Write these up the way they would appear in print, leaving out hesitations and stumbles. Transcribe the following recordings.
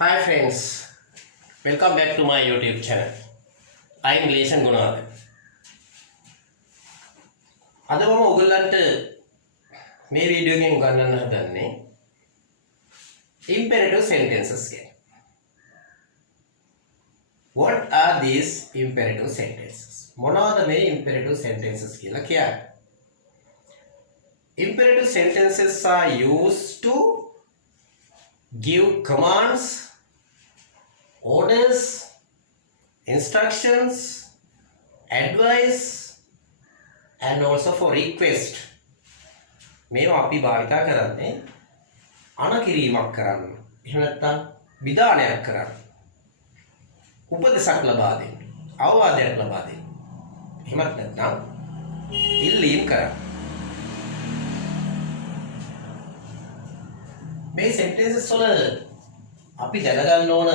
Hi friends, welcome back to my YouTube channel. I am Leshan Gunawardhan. අද මම ඔයගොල්ලන්ට මේ වීඩියෝ එකෙන් උගන්වන්න හදන්නේ imperative sentences ගැන. What are these imperative sentences? මොනවාද මේ imperative sentences කියලා කියන්නේ? Imperative sentences are used to give commands, orders, instructions, advice and also for request. මේවා අපි භාවිතා කරන්නේ අනකිරීමක් කරන්න. එහෙම නැත්නම් විධානයක් කරන්න. උපදෙසක් ලබා දෙන්න. අවවාදයක් ලබා දෙන්න. එහෙමත් නැත්නම් ඉල්ලීම් කරන්න. මේ sentences වල අපි දැනගන්න ඕන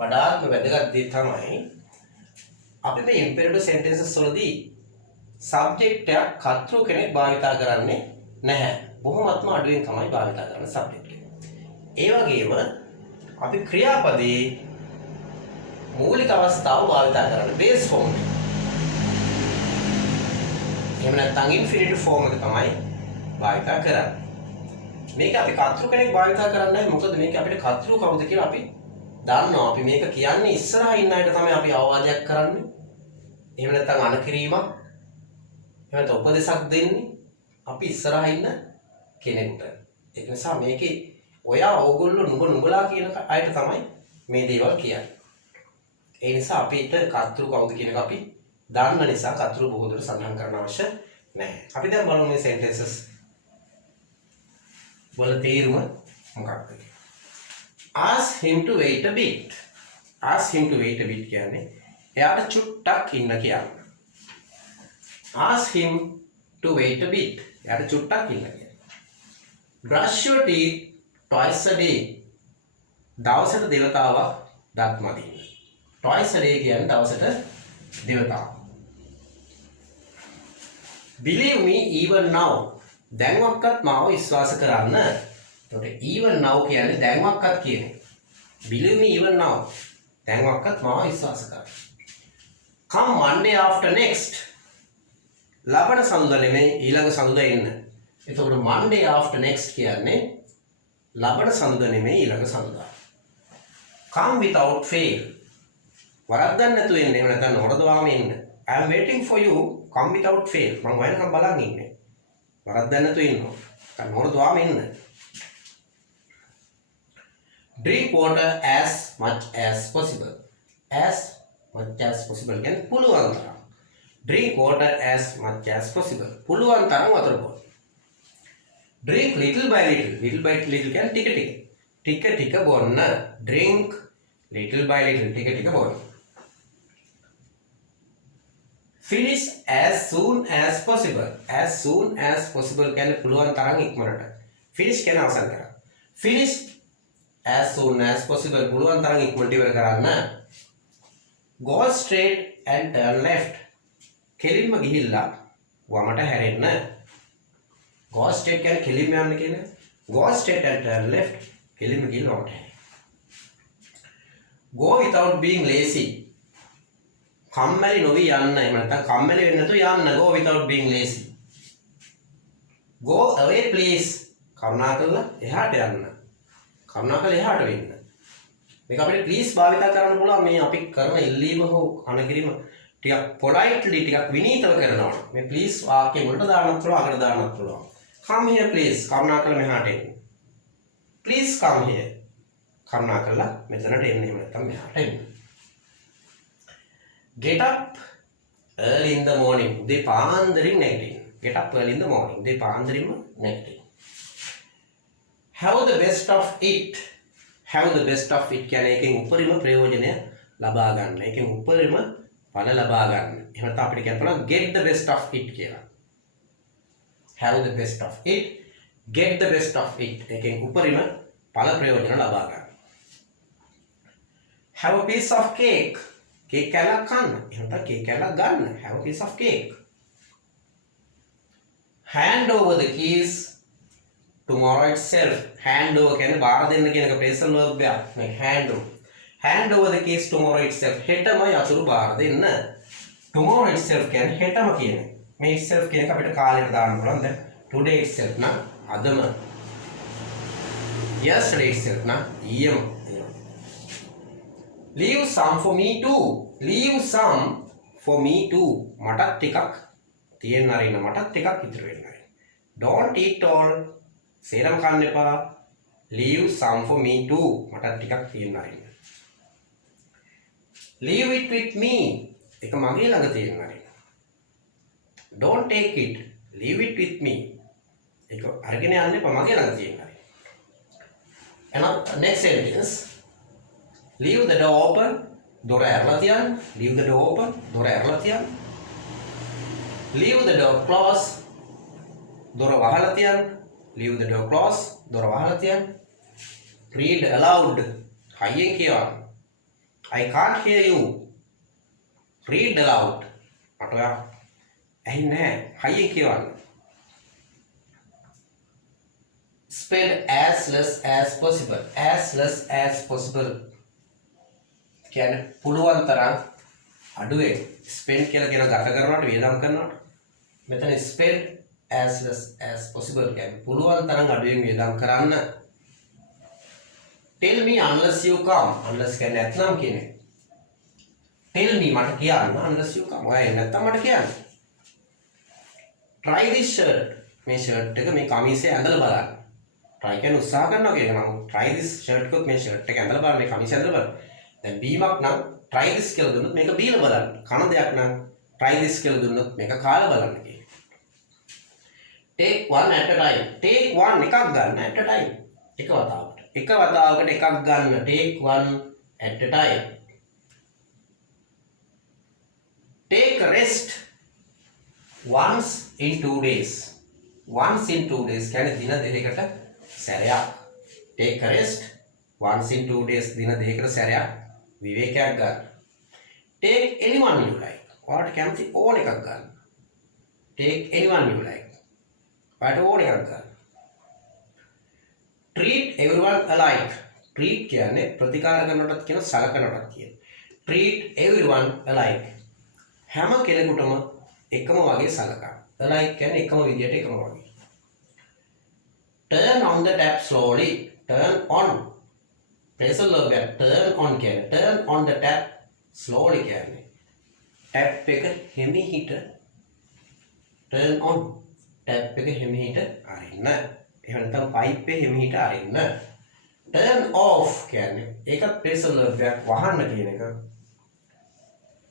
වඩාත්ම වැදගත් දේ තමයි අපි මේ imperative sentences වලදී subject එකක් කර්තෘ කෙනෙක් භාවිතා කරන්නේ නැහැ. බොහොමත්ම අඩුවෙන් තමයි භාවිතා කරන්නේ subject එක. ඒ වගේම අපි ක්‍රියාපදයේ මූලික අවස්ථාව භාවිතා කරන්නේ base form එක. එහෙම නැත්නම් infinitive form එක තමයි භාවිතා කරන්නේ. මේක අපි කර්තෘ කෙනෙක් භාවිතා කරන්නේ නැහැ. මොකද මේක අපිට කර්තෘ කවුද කියලා අපි දන්නවා. අපි මේක කියන්නේ ඉස්සරහා ඉන්න අයට තමයි අපි අවවාදයක් කරන්නේ. එහෙම නැත්නම් අනකිරීමක්. එහෙම නැත්නම් උපදේශක් දෙන්නේ අපි ඉස්සරහා ඉන්න කෙනෙකුට. ඒක නිසා මේකේ ඔයා ඕගොල්ලෝ නුඹලා කියන අයට තමයි මේ දේවල් කියන්නේ. ඒ නිසා අපිට කර්තෘ කවුද කියන එක අපි දන්න නිසා කර්තෘ බොහෝ දුරට සඳහන් කරන්න අවශ්‍ය නැහැ. අපි දැන් බලමු මේ sentences වල තේරුම මොකක්ද කියලා. Ask him to wait a bit. Ask him to wait a bit කියන්නේ එයාට චුට්ටක් ඉන්න කියන්නේ. Ask him to wait a bit. එයාට චුට්ටක් ඉන්න කියන්නේ. Brush your teeth twice a day. දවසට දෙවතාවක් දත් මදින්න. Twice a day කියන්නේ දවසට දෙවතාවක්. Believe me even now. දැන්වක්වත් මාව විශ්වාස කරන්න. එතකොට even now කියන්නේ දැන්වක්වත් කියන්නේ. Believe me even now. දැන්වක්වත් මාව විශ්වාස කරන්න. Come Monday after next. ලබන සඳුදා නෙමෙයි ඊළඟ සඳුදා එන්න. එතකොට Monday after next කියන්නේ ලබන සඳුදා නෙමෙයි ඊළඟ සඳුදා. Come without fail. වරද්දන්න නැතුව එන්න. එහෙම නැත්නම් නොරදවාම එන්න. I am waiting for you. Come without fail. මම වෙනකම් බලන් ඉන්නේ. වරද්දන්න නැතුව ඉන්නවා. නොරදවාම එන්න. Drink water as much as possible. As much as possible කියන්නේ පුළුවන් තරම්. Drink water as much as possible. පුළුවන් තරම් වතුර බොන්න. Drink little by little. Little by little කියන්නේ ටික ටික. ටික ටික බොන්න. Drink little by little. ටික ටික බොන්න. Finish as soon as possible. As soon as possible කියන්නේ පුළුවන් තරම් ඉක්මනට. Finish කියන්නේ අවසන් කරන්න. Finish as soon as possible පුළුවන් තරම් ඉක්මනට ඉවර කරන්න. Go straight and turn left. කෙලින්ම ගිහිල්ලා වමට හැරෙන්න. Go straight කියන්නේ කෙලින්ම යන්න කියන. Go straight and turn left. කෙලින්ම ගිහිල්ලා වමට හැරෙන්න. Go without being lazy. කම්මැලි නොවි යන්න. එහෙම නැත්නම් කම්මැලි වෙන්නේ නැතුව යන්න. Go without being lazy. Go away please. කරුණාකරලා එහාට යන්න. කරුණාකරලා එහාට වෙන්න. මේක අපිට please භාවිත කරන්න පුළුවන් මේ අපි කරන ඉල්ලීම හෝ අනකිරීම ටිකක් politely ටිකක් විනීතව කරනවා. මේ please වාක්‍ය මුලට දාන්නත් පුළුවන් අගට දාන්නත් පුළුවන්. Come here please. කරුණාකරලා මෙහාට එන්න. Please come here. කරුණාකරලා මෙතනට එන්න. එහෙම නැත්නම් මෙහාට එන්න. Get up early in the morning. උදේ පාන්දරින් නැගිටින්න. Get up early in the morning. උදේ පාන්දරින්ම නැගිටින්න. Have the best of it. Have the best of it කියන්නේ එකෙන් උපරිම ප්‍රයෝජනය ලබා ගන්න. එකෙන් උපරිම ඵල ලබා ගන්න. එහෙම නැත්නම් අපිට කියන්න පුළුවන් get the best of it කියලා. Have the best of it. Get the best of it. එකෙන් උපරිම ඵල ප්‍රයෝජන ලබා ගන්න. Have a piece of cake. Cake කෑල්ලක් කන්න. එහෙම නැත්නම් කේක් කෑල්ලක් ගන්න. Have a piece of cake. Hand over the keys tomorrow itself. Hand over කියන්නේ බාර දෙන්න කියන එක phrasal verb එකක්. මේ hand over. Hand over the keys tomorrow itself. හෙටම යතුරු බාර දෙන්න. Tomorrow itself කියන්නේ හෙටම කියන එක. මේ itself කියන එක අපිට කාලෙට දාන්න පුළුවන්. දැන් today itself නම් අදම. Yesterday itself නම් ඊයම. Leave some for me too. Leave some for me too. මටත් ටිකක් තියෙන්න අරින්න. මටත් ටිකක් ඉතුරු වෙන්න අරින්න. Don't eat all. සේරම කන්න එපා. Leave some for me too. මටත් ටිකක් තියෙන්න අරින්න. Leave it with me. ඒක මගේ ළඟ තියෙන්න අරින්න. Don't take it. Leave it with me. ඒක අරගෙන යන්න එපා මගේ ළඟ තියෙන්න අරින්න. And next sentence. Leave the door open. දොර ඇරලා තියන්න. Leave the door open. දොර ඇරලා තියන්න. Leave the door closed. දොර වහලා තියන්න. Leave the door closed. දොර වහලා තියන්න. Read aloud. හයියෙන් කියවන්න. I can't hear you. Read aloud. මට ඔයා ඇහෙන්නේ නැහැ. හයියෙන් කියවන්න. Spend as less as possible. As less as possible. කියන්නේ පුළුවන් තරම් අඩුවෙන් spend කියලා කියන ගත කරනවට වියදම් කරනවට මෙතන spend as less as possible කියන්නේ පුළුවන් තරම් අඩුවෙන් වියදම් කරන්න. Tell me unless you come. Unless කියන්නේ නැත්නම් කියන්නේ. Tell me මට කියන්න unless you come. ඔයා නැත්නම් මට කියන්න. Try this shirt. මේ shirt එක මේ කමීසය ඇඳලා බලන්න. try කියන්නේ උත්සාහ කරනවා කියන එක නම් try this shirt එකත් මේ shirt එක ඇඳලා බලන්න මේ කමීසය ඇඳලා බලන්න. දැන් බීමක් නම් try this කියලා දුන්නොත් මේක බීලා බලන්න. කන දෙයක් නම් try this කියලා දුන්නොත් මේක කාලා බලන්න කියන. Take one at a time. Take one එකක් ගන්න at a time. එක වතාවකට. එක වතාවකට එකක් ගන්න. Take one at a time. Take a rest once in 2 days. Once in 2 days කියන්නේ දින දෙකකට සැරයක්. Take a rest once in 2 days දින දෙකකට සැරයක් විවේකයක් ගන්න. Take anyone you like. ඔයාලට කැමති ඕන එකක් ගන්න. Take anyone you like. ඔයාලට ඕන එකක් ගන්න. Treat everyone alike. Treat කියන්නේ ප්‍රතිකාර කරනකොටත් කියන සලකනකොටත් කියන. Treat everyone alike. හැම කෙනෙකුටම එකම වගේ සලකන්න. alike කියන්නේ එකම විදියට එකම වගේ. Turn on the tap slowly. Turn on. Phrasal verb එක turn on කියන්නේ. Turn on the tap slowly කියන්නේ. tap එක හිමිහිට turn on. tap එක හිමිහිට අරින්න. එහෙම නැත්නම් pipe එක හිමිහිට අරින්න. Turn off කියන්නේ ඒකත් phrasal verb එකක් වහන්න කියන එක.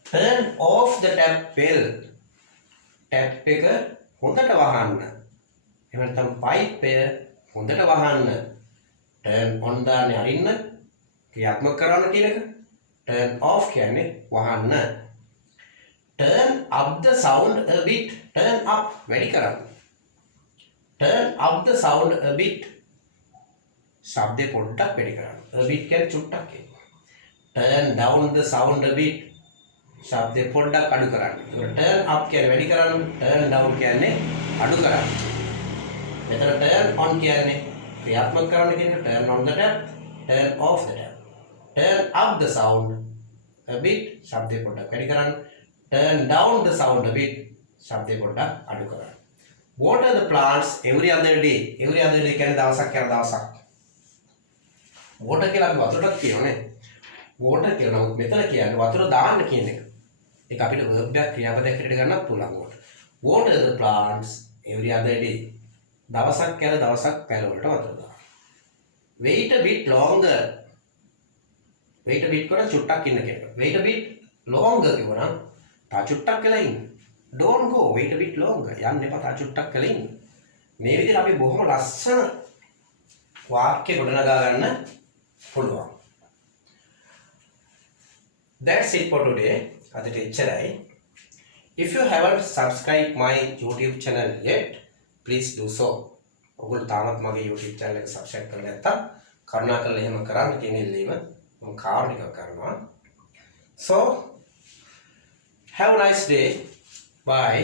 Turn off the tap well. tap එක හොඳට වහන්න. එහෙම නැත්නම් pipe එක හොඳට වහන්න. Turn on දාන්නේ අරින්න. ක්‍රියාත්මක කරන්න කියන එක. Turn off කියන්නේ වහන්න. Turn up the sound a bit. Turn up වැඩි කරන්න. Turn up the sound a bit. ශබ්දේ පොඩ්ඩක් වැඩි කරන්න. A bit කියන්නේ චුට්ටක් කියන්නේ. Turn down the sound a bit. ශබ්දේ පොඩ්ඩක් අඩු කරන්න. Turn up කියන්නේ වැඩි කරන්න. Turn down කියන්නේ අඩු කරන්න. මෙතන turn on කියන්නේ ක්‍රියාත්මක කරන්න කියන එක. Turn on the tap. Turn off the tap. Turn up the sound a bit. ශබ්දේ පොඩ්ඩක් වැඩි කරන්න. Turn down the sound a bit. ශබ්දේ පොඩ්ඩක් අඩු කරන්න. Water the plants every other day. Every other day කියන්නේ දවසක් යන දවසක්. water කියලා අපි වතුරට කියනනේ. water කියලා නමුත් මෙතන කියන්නේ වතුර දාන්න කියන එක. ඒක අපිට verb එකක් ක්‍රියාපදයක් හැටියට ගන්නත් පුළුවන් water. Water the plants every other day. දවසක් යන දවසක් පැල වලට වතුර දාන්න. Wait a bit longer. Wait a bit කරා චුට්ටක් ඉන්න කියන එක. Wait a bit longer කියවනම් තා චුට්ටක් වෙලා ඉන්න. Don't go. Wait a bit longer. යන්න එපා තා චුට්ටක් වෙලා ඉන්න. මේ විදිහට අපි බොහොම ලස්සන වාක්‍ය ගොඩනගා ගන්න පුළුවන්. That's it for today. අදට එච්චරයි. If you haven't subscribed my YouTube channel yet, please do so. ඔයගොල්ලෝ තාමත් මගේ YouTube channel එක subscribe කරලා නැත්නම් කරුණාකරලා එහෙම කරන්න කියන ඉල්ලීම මම කාරුණිකව කරනවා. So have a nice day. Bye.